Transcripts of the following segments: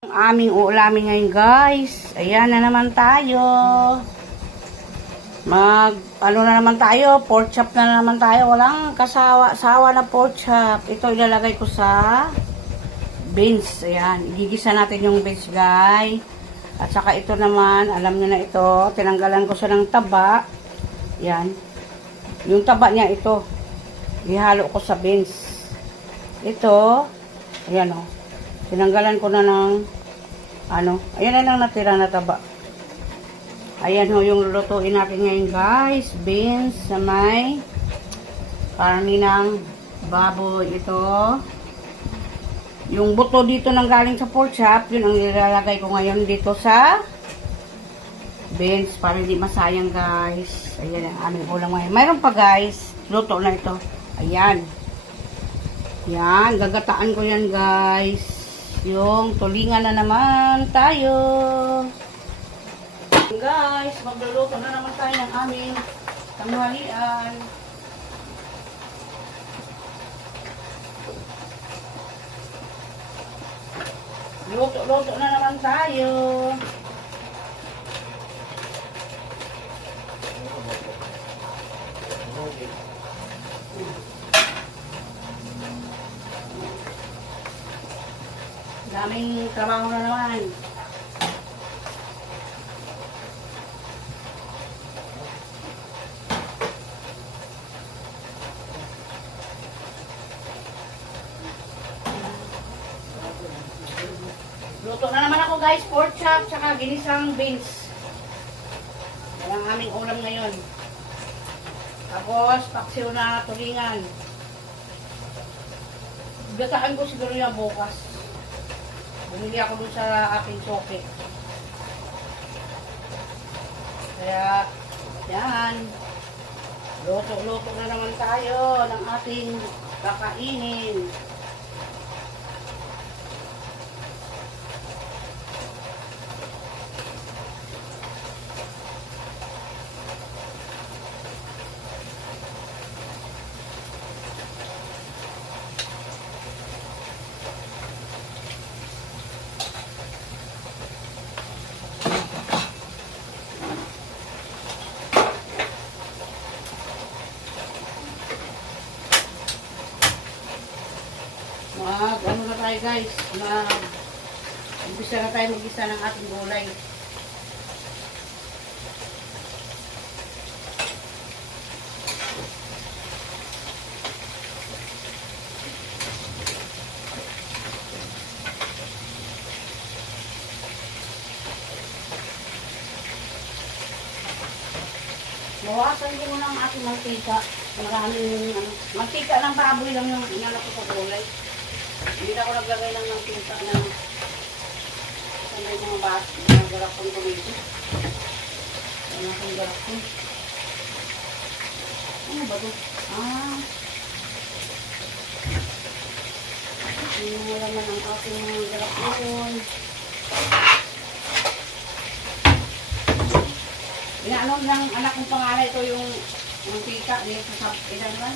Ang aming uulamin ngayon guys. Ayan na naman tayo. Mag, ano na naman tayo, pork chop na naman tayo. Walang kasawa, sawa na pork chop. Ito ilalagay ko sa beans. Ayan, igigisa natin yung beans guys. At saka ito naman, alam nyo na ito, tinanggalan ko siya ng taba. Yan. Yung taba niya ito. Ihalo ko sa beans. Ito, ayan o. Tinanggalan ko na ng, ano, ayan na lang natira na taba. Ayan ho yung lulutuin natin ngayon guys. Beans sa may karni ng baboy. Ito. Yung buto dito nang galing sa pork chop, yun ang nilalagay ko ngayon dito sa beans para hindi masayang guys. Ayan ang aming ulam ngayon. Mayroon pa guys. Luto na ito. Ayan. Yan. Gagataan ko yan guys. Yung tulingan na naman tayo. Guys, magluluto na naman tayo ng aming tanghalian. Luto-luto na naman tayo. Daming trabaho na naman. Luto na naman ako guys, pork chop, tsaka ginisang beans. Yan ang aming ulam ngayon. Tapos, paksiw na tulingan. Gataan ko siguro yung bukas. Bumili ako dun sa aking soke. Kaya, yan. Luto-luto na naman tayo ng ating kakainin. Mag, guys, mag, umpisa na tayo mag-isa ng ating gulay. Bawasan ko muna ang ating mantika. Maraming, ano, mantika ng baboy lang yung inalap ko sa gulay. Hindi na ako naglagay ng mantika na sanday mga bas, mga garapon ko dito. Ano akong garapon? Ano ba ito? Ah. Ano mo naman ang aking mga garapon. Inaano ng anak kong pangalan ito yung yung tika niya sa ilan ba?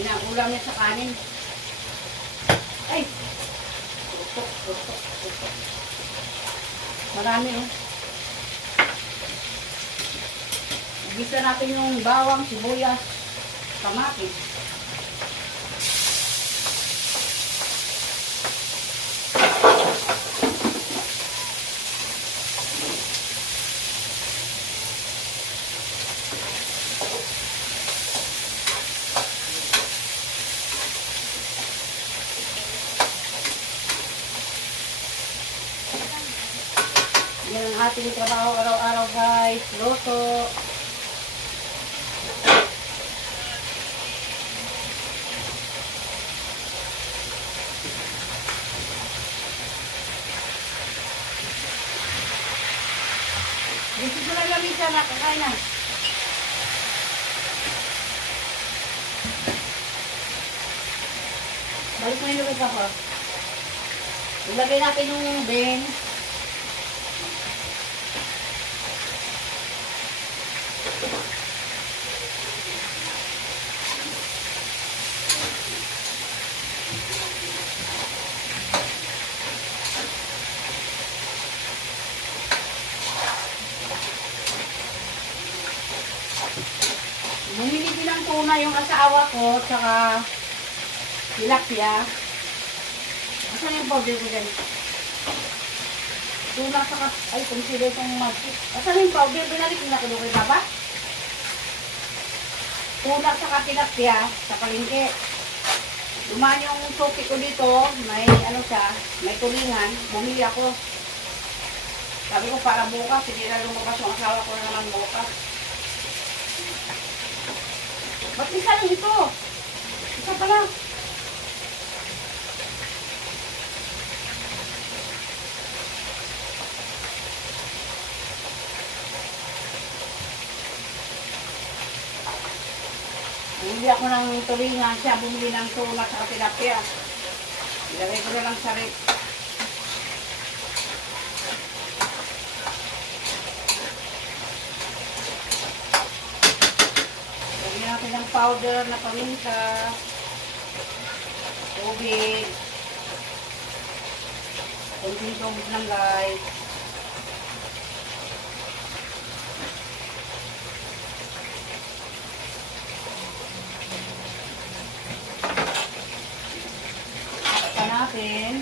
Inaulam niya sa kanin. Marami oh. Gisa natin yung bawang, sibuyas, kamatis. Yan ang ating trabaho araw-araw guys. Loto. Dito ko na lamisa na kakain na. Balik mo yung lubis ako. Ilagay natin yung beans. Tuna yung asawa ko, tsaka tilapia. Asan yung powder ko dyan? Tuna saka, ay, consider itong magic. Asan yung powder? Binalik na ko kay Baba? Tuna saka tilapia, sa palengke. Dumaan yung sopi ko dito, may ano siya, may tulingan, bumili ako. Sabi ko para bukas, hindi na lumabas yung asawa ko na naman bukas. Ba't isa lang ito? Isa pa lang. Bumili ako ng tulingan siya, bumili ng tuna sa tilapia. Ilagay ko na lang sa rep. Lagyan natin ng powder na paminta. Tubig. Kunting tubig ng light. Natin.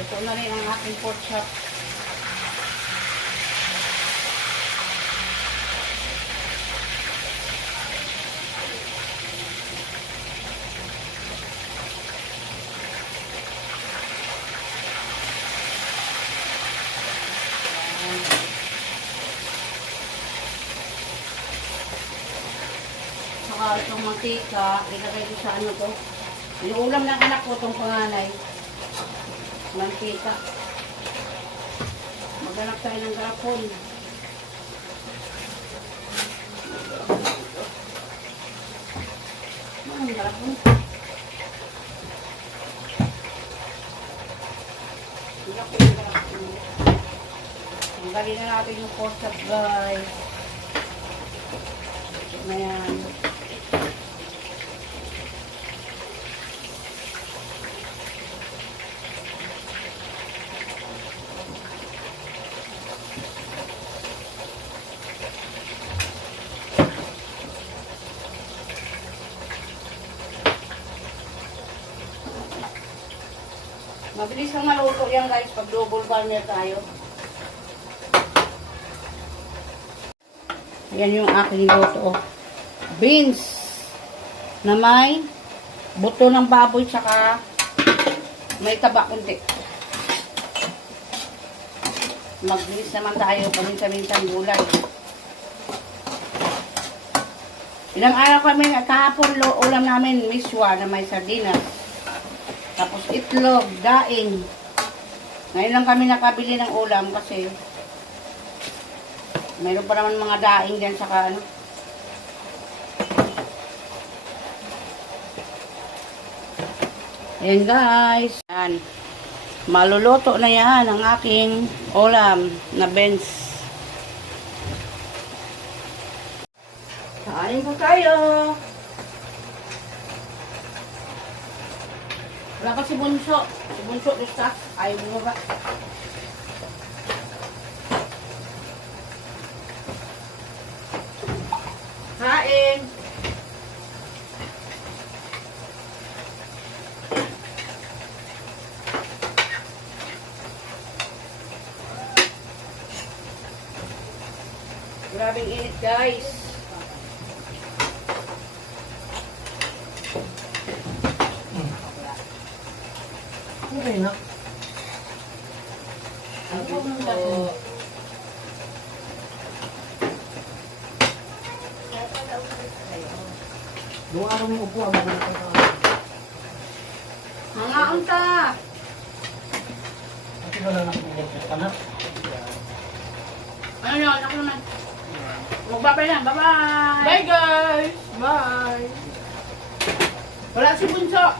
Ito na rin ang aking pork chop. Saka itong mantika, ilagay ko sa ano to. Yung ulam ng anak ko, itong panganay. Mantika. Maghanap tayo ng garapon. Ang garapon? Garapon, garapon. Tanggalin na natin yung pork chop, guys. Ito Mabilis lang maluto yan guys pag double burner tayo. Yan yung aking luto. Beans na may buto ng baboy tsaka may taba kunti. Magbilis naman tayo paminsan-minsan gulay. Ilang araw kami kahapon lo, ulam namin miswa na may sardinas. Tapos itlog, daing. Ngayon lang kami nakabili ng ulam kasi mayroon pa naman mga daing dyan saka ano. Ayan guys. Yan. Maluluto na yan ang aking ulam na Benz. Kain po tayo. Wala pa si Bunso. Si Bunso, lista. Ayaw mo ba? Kain. Grabing init, guys. Okay na. Ano po mong gato? Doon araw mo upo, ang mga ito. Mga unta. Kasi wala na kong sa kanak. Ano yun? Ako naman. Magbabay na. Bye-bye. Bye guys! Bye! Wala si Bunso.